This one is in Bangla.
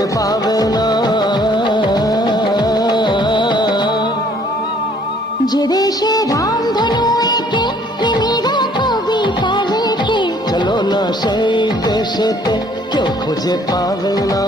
দেখতে পাবে না। যে দেশে রামধনু এঁকে প্রেমীরা কবিতা লেখে, চলো না সেই দেশেতে, কেউ খুঁজে পাবে না।